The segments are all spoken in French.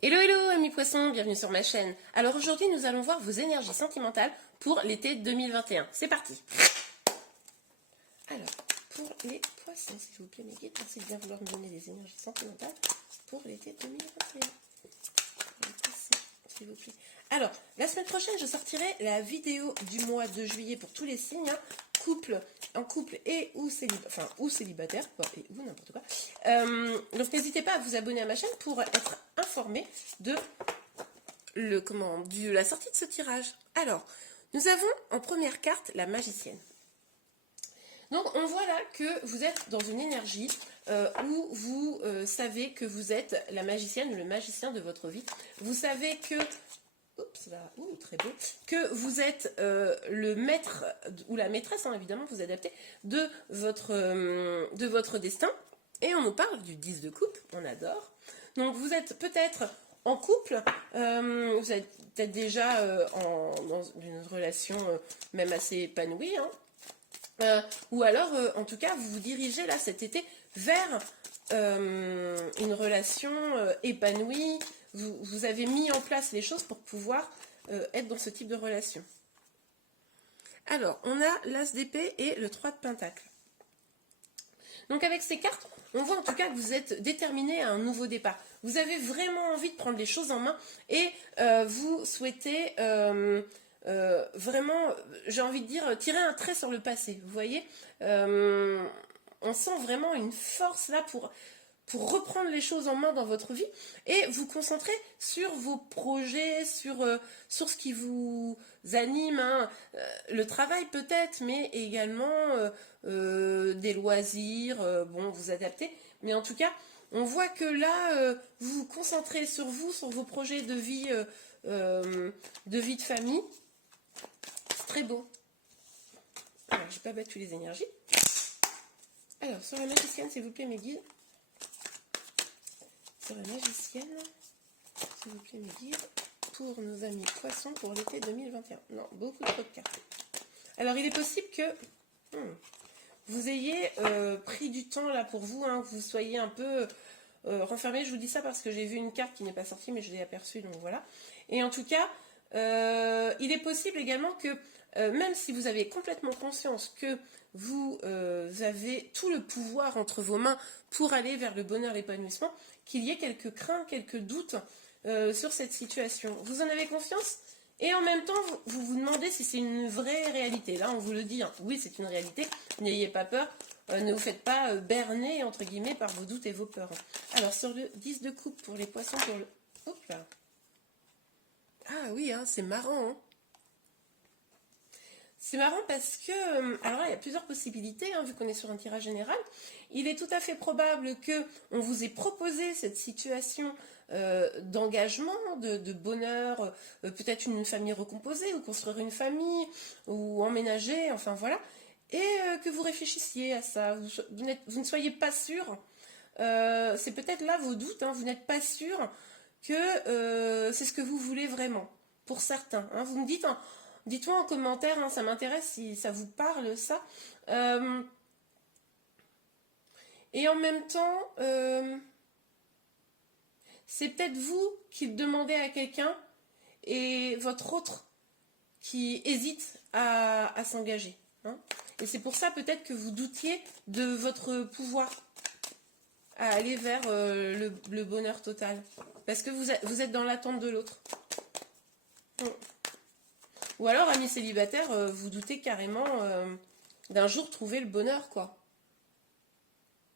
Hello hello amis poissons, bienvenue sur ma chaîne. Alors aujourd'hui nous allons voir vos énergies sentimentales pour l'été 2021. C'est parti. Alors pour les poissons, s'il vous plaît mes guides, merci de bien vouloir me donner des énergies sentimentales pour l'été 2021. Les poissons, s'il vous plaît. Alors la semaine prochaine je sortirai la vidéo du mois de juillet pour tous les signes, hein, en couple et ou célibataire, et ou n'importe quoi. Donc n'hésitez pas à vous abonner à ma chaîne pour être informé de la sortie de ce tirage. Alors, nous avons en première carte la magicienne. Donc on voit là que vous êtes dans une énergie où vous savez que vous êtes la magicienne ou le magicien de votre vie. Vous savez que très beau. Que vous êtes le maître ou la maîtresse, hein, évidemment, vous adaptez, de votre destin. Et on nous parle du 10 de coupe, on adore. Donc vous êtes peut-être en couple, vous êtes peut-être déjà dans une relation même assez épanouie, hein. Ou alors, en tout cas, vous vous dirigez là cet été vers une relation épanouie. Vous avez mis en place les choses pour pouvoir être dans ce type de relation. Alors, on a l'As d'épée et le 3 de pentacle. Donc avec ces cartes, on voit en tout cas que vous êtes déterminé à un nouveau départ. Vous avez vraiment envie de prendre les choses en main et vous souhaitez vraiment, j'ai envie de dire, tirer un trait sur le passé. Vous voyez, on sent vraiment une force là pour reprendre les choses en main dans votre vie et vous concentrer sur vos projets, sur ce qui vous anime, hein. Le travail peut-être, mais également des loisirs, bon, vous adaptez. Mais en tout cas, on voit que là, vous vous concentrez sur vous, sur vos projets de vie de famille. C'est très beau. Alors, je n'ai pas battu les énergies. Alors, sur la magicienne, s'il vous plaît, mes guides. Sur la magicienne, s'il vous plaît, mes guides, pour nos amis poissons pour l'été 2021. Non, beaucoup trop de cartes. Alors, il est possible que vous ayez pris du temps là pour vous, hein, que vous soyez un peu renfermé. Je vous dis ça parce que j'ai vu une carte qui n'est pas sortie, mais je l'ai aperçue, donc voilà. Et en tout cas, il est possible également que, même si vous avez complètement conscience que vous avez tout le pouvoir entre vos mains pour aller vers le bonheur et l'épanouissement, qu'il y ait quelques craintes, quelques doutes sur cette situation. Vous en avez confiance et en même temps, vous vous demandez si c'est une vraie réalité. Là, on vous le dit, hein. Oui, c'est une réalité. N'ayez pas peur. Ne vous faites pas berner, entre guillemets, par vos doutes et vos peurs. Alors, sur le 10 de coupe pour les poissons, pour le... Hop là. Ah oui, hein, c'est marrant, hein. C'est marrant parce que, alors là, il y a plusieurs possibilités, hein, vu qu'on est sur un tirage général. Il est tout à fait probable qu'on vous ait proposé cette situation d'engagement, de bonheur, peut-être une famille recomposée, ou construire une famille, ou emménager, enfin voilà, et que vous réfléchissiez à ça. Vous ne soyez pas sûr, c'est peut-être là vos doutes, hein, vous n'êtes pas sûr que c'est ce que vous voulez vraiment, pour certains. Hein. Vous me dites... Dites-moi en commentaire, hein, ça m'intéresse si ça vous parle, ça. Et en même temps, c'est peut-être vous qui le demandez à quelqu'un et votre autre qui hésite à s'engager. Hein. Et c'est pour ça peut-être que vous doutiez de votre pouvoir à aller vers le bonheur total. Parce que vous êtes dans l'attente de l'autre. Ou alors, amis célibataires, vous doutez carrément d'un jour trouver le bonheur, quoi.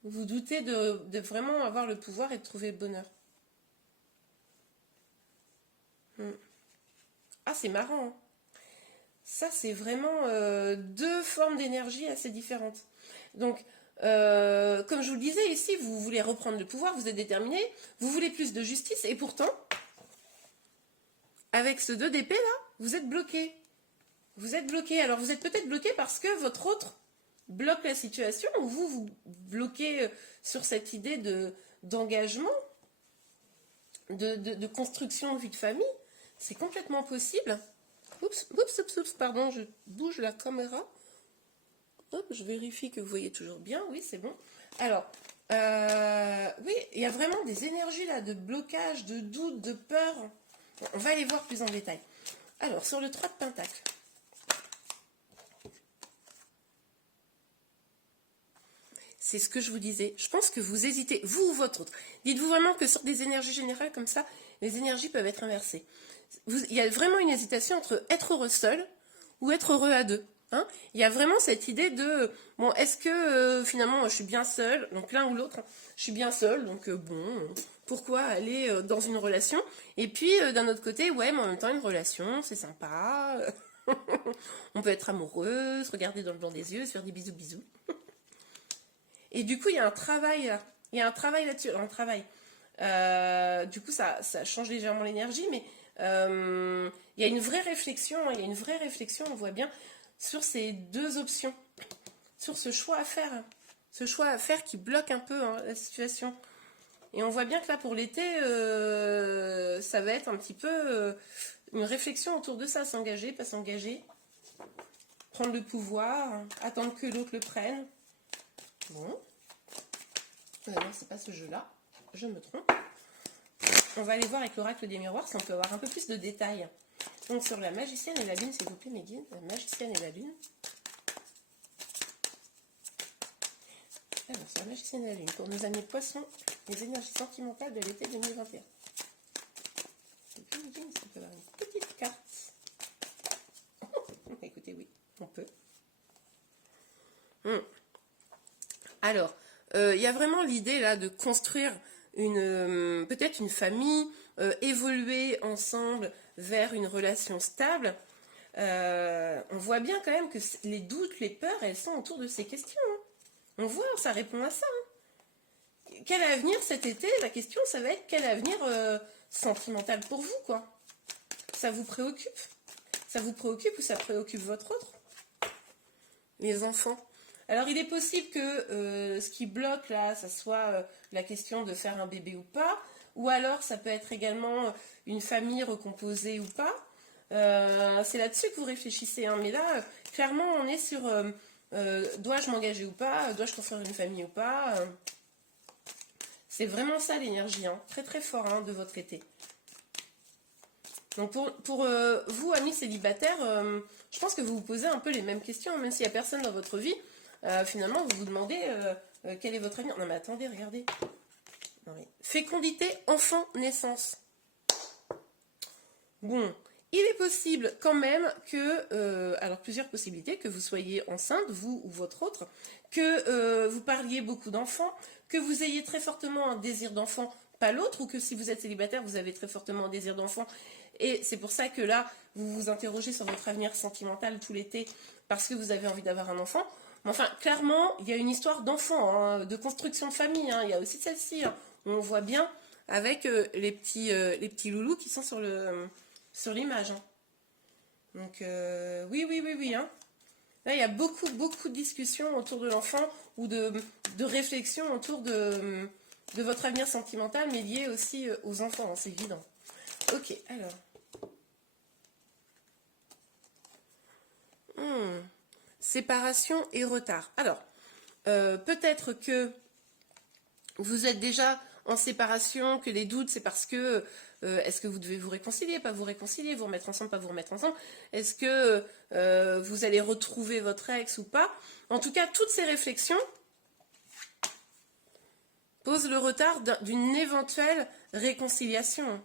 Vous doutez de vraiment avoir le pouvoir et de trouver le bonheur. Ah, c'est marrant, hein. Ça, c'est vraiment deux formes d'énergie assez différentes. Donc, comme je vous le disais ici, vous voulez reprendre le pouvoir, vous êtes déterminé, vous voulez plus de justice, et pourtant, avec ce 2 d'épée, là, vous êtes bloqué. Vous êtes bloqué. Alors, vous êtes peut-être bloqué parce que votre autre bloque la situation, ou vous bloquez sur cette idée d'engagement, de construction de vie de famille. C'est complètement possible. Oups, pardon, je bouge la caméra. Hop, je vérifie que vous voyez toujours bien. Oui, c'est bon. Alors, Oui, il y a vraiment des énergies là, de blocage, de doute, de peur. On va les voir plus en détail. Alors, sur le 3 de Pentacle. C'est ce que je vous disais. Je pense que vous hésitez, vous ou votre autre. Dites-vous vraiment que sur des énergies générales comme ça, les énergies peuvent être inversées. Il y a vraiment une hésitation entre être heureux seul ou être heureux à deux. Hein, il y a vraiment cette idée de, bon, est-ce que finalement je suis bien seule, donc l'un ou l'autre, hein, je suis bien seule, donc bon, pourquoi aller dans une relation? Et puis d'un autre côté, ouais, mais en même temps une relation, c'est sympa, on peut être amoureux, se regarder dans le blanc des yeux, se faire des bisous bisous. Et du coup, il y a un travail là. Il y a un travail là-dessus, un travail. Du coup, ça change légèrement l'énergie, mais il y a une vraie réflexion, il y a une vraie réflexion, on voit bien, sur ces deux options, sur ce choix à faire. Ce choix à faire qui bloque un peu hein, la situation. Et on voit bien que là, pour l'été, ça va être un petit peu une réflexion autour de ça, s'engager, pas s'engager, prendre le pouvoir, attendre que l'autre le prenne. Bon. Non, c'est pas ce jeu-là. Je me trompe. On va aller voir avec l'oracle des miroirs si on peut avoir un peu plus de détails. Donc sur la magicienne et la lune, s'il vous plaît, mes guides. La magicienne et la lune. Alors, sur la magicienne et la lune, pour nos amis poissons, les énergies sentimentales de l'été 2021. S'il vous plaît, mes guides, si on peut avoir une petite carte. Écoutez, oui, on peut. Alors, il y a vraiment l'idée là de construire peut-être une famille, évoluer ensemble vers une relation stable. On voit bien quand même que les doutes, les peurs, elles sont autour de ces questions. Hein. On voit, ça répond à ça. Hein. Quel avenir cet été? La question, ça va être quel avenir sentimental pour vous, quoi. Ça vous préoccupe? Ça vous préoccupe ou ça préoccupe votre autre? Les enfants. Alors, il est possible que ce qui bloque là, ça soit la question de faire un bébé ou pas, ou alors ça peut être également une famille recomposée ou pas. C'est là-dessus que vous réfléchissez. Hein. Mais là, clairement, on est sur dois-je m'engager ou pas, dois-je construire une famille ou pas. C'est vraiment ça l'énergie, hein. Très très fort hein, de votre été. Donc pour vous, amis célibataires, je pense que vous vous posez un peu les mêmes questions, même s'il n'y a personne dans votre vie. Finalement, vous vous demandez quel est votre avenir. Non mais attendez, regardez. Non, mais... Fécondité, enfant, naissance. Bon, il est possible quand même que, alors plusieurs possibilités, que vous soyez enceinte, vous ou votre autre, que vous parliez beaucoup d'enfants, que vous ayez très fortement un désir d'enfant, pas l'autre, ou que si vous êtes célibataire, vous avez très fortement un désir d'enfant. Et c'est pour ça que là, vous vous interrogez sur votre avenir sentimental tout l'été, parce que vous avez envie d'avoir un enfant. Mais enfin, clairement, il y a une histoire d'enfant, hein, de construction de famille. Hein, il y a aussi celle-ci. Hein, on voit bien avec les petits loulous qui sont sur l'image. Hein. Donc, oui. Hein. Là, il y a beaucoup de discussions autour de l'enfant ou de réflexions autour de votre avenir sentimental, mais lié aussi aux enfants, hein, c'est évident. Ok, alors. Séparation et retard. Alors, peut-être que vous êtes déjà en séparation, que les doutes, c'est parce que est-ce que vous devez vous réconcilier, pas vous réconcilier, vous remettre ensemble, pas vous remettre ensemble, est-ce que vous allez retrouver votre ex ou pas. En tout cas, toutes ces réflexions posent le retard d'une éventuelle réconciliation.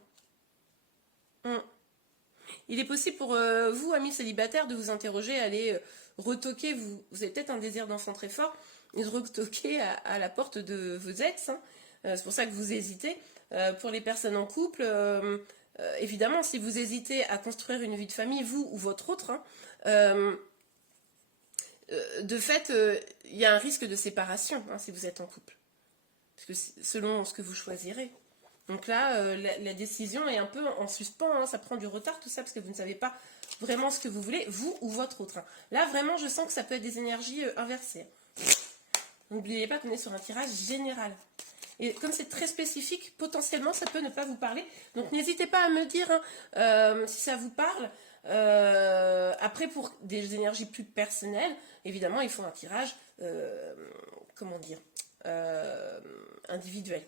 Il est possible pour vous, amis célibataires, de vous interroger, aller retoquer, vous avez peut-être un désir d'enfant très fort, et de retoquer à la porte de vos ex. Hein. C'est pour ça que vous hésitez. Pour les personnes en couple, évidemment, si vous hésitez à construire une vie de famille, vous ou votre autre, hein, de fait, il y a un risque de séparation hein, si vous êtes en couple. Parce que selon ce que vous choisirez. Donc là, la décision est un peu en suspens, hein, ça prend du retard tout ça, parce que vous ne savez pas vraiment ce que vous voulez, vous ou votre autre. Hein. Là, vraiment, je sens que ça peut être des énergies inversées. N'oubliez pas qu'on est sur un tirage général. Et comme c'est très spécifique, potentiellement, ça peut ne pas vous parler. Donc n'hésitez pas à me dire hein, si ça vous parle. Après, pour des énergies plus personnelles, évidemment, il faut un tirage, comment dire, individuelle.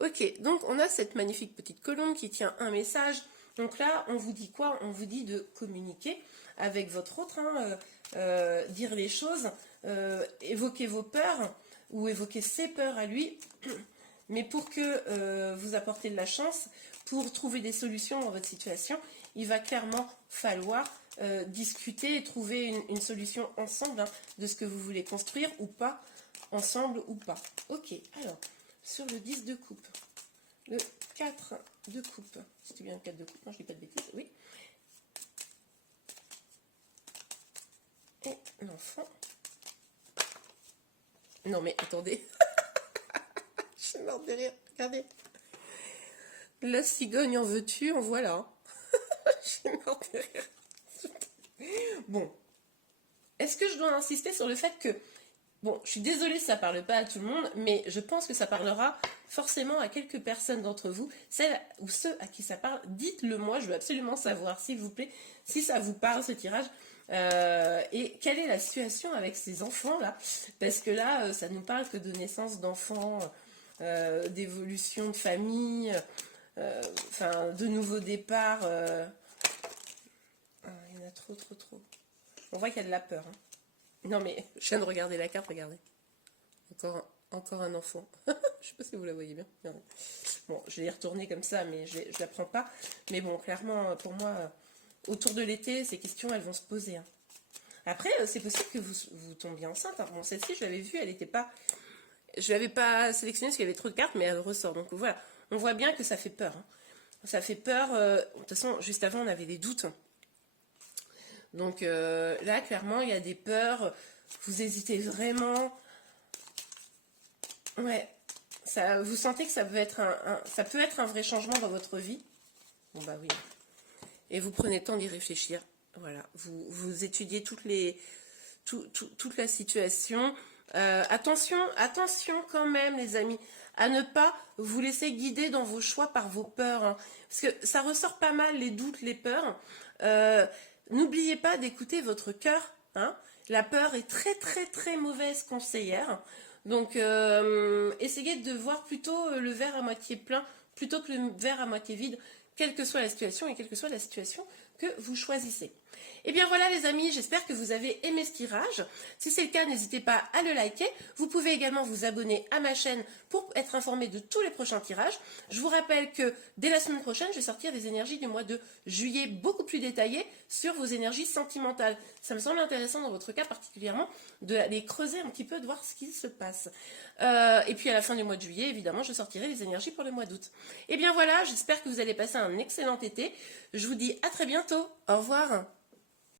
Ok, donc on a cette magnifique petite colombe qui tient un message. Donc là, on vous dit quoi? On vous dit de communiquer avec votre autre, dire les choses, évoquer vos peurs ou évoquer ses peurs à lui, mais pour que vous apportez de la chance, pour trouver des solutions dans votre situation, il va clairement falloir discuter et trouver une solution ensemble de ce que vous voulez construire ou pas, ensemble ou pas. Ok, alors, sur le 10 de coupe, le 4 de coupe, c'était bien le 4 de coupe, non je dis pas de bêtises, oui. Et l'enfant. Non mais attendez, je suis morte de rire, regardez. La cigogne en veux-tu, en voilà. Je suis morte de rire. Bon, est-ce que je dois insister sur le fait que, bon, je suis désolée si ça parle pas à tout le monde, mais je pense que ça parlera forcément à quelques personnes d'entre vous, celles ou ceux à qui ça parle, dites-le moi, je veux absolument savoir, s'il vous plaît, si ça vous parle ce tirage, et quelle est la situation avec ces enfants-là, parce que là, ça nous parle que de naissance d'enfants, d'évolution de famille, enfin, de nouveaux départs, il y en a trop. On voit qu'il y a de la peur, hein. Non mais, je viens de regarder la carte, regardez. Encore un enfant. Je sais pas si vous la voyez bien. Bon, je vais y retourner comme ça, mais je la prends pas. Mais bon, clairement, pour moi, autour de l'été, ces questions, elles vont se poser, hein. Après, c'est possible que vous tombiez enceinte, hein. Bon, celle-ci, je l'avais vue, elle n'était pas... Je l'avais pas sélectionnée parce qu'il y avait trop de cartes, mais elle ressort. Donc voilà, on voit bien que ça fait peur, hein. Ça fait peur. De toute façon, juste avant, on avait des doutes. Donc là, clairement, il y a des peurs. Vous hésitez vraiment. Ouais. Ça, vous sentez que ça peut être ça peut être un vrai changement dans votre vie. Bon, bah oui. Et vous prenez le temps d'y réfléchir. Voilà. Vous étudiez toute la situation. Attention quand même, les amis, à ne pas vous laisser guider dans vos choix par vos peurs, hein. Parce que ça ressort pas mal, les doutes, les peurs. N'oubliez pas d'écouter votre cœur, hein. La peur est très mauvaise conseillère. Donc, essayez de voir plutôt le verre à moitié plein plutôt que le verre à moitié vide, quelle que soit la situation et quelle que soit la situation que vous choisissez. Et bien voilà les amis, j'espère que vous avez aimé ce tirage. Si c'est le cas, n'hésitez pas à le liker. Vous pouvez également vous abonner à ma chaîne pour être informé de tous les prochains tirages. Je vous rappelle que dès la semaine prochaine, je vais sortir des énergies du mois de juillet beaucoup plus détaillées sur vos énergies sentimentales. Ça me semble intéressant dans votre cas particulièrement d'aller creuser un petit peu, de voir ce qui se passe. Et puis à la fin du mois de juillet, évidemment, je sortirai les énergies pour le mois d'août. Et bien voilà, j'espère que vous allez passer un excellent été. Je vous dis à très bientôt. Au revoir.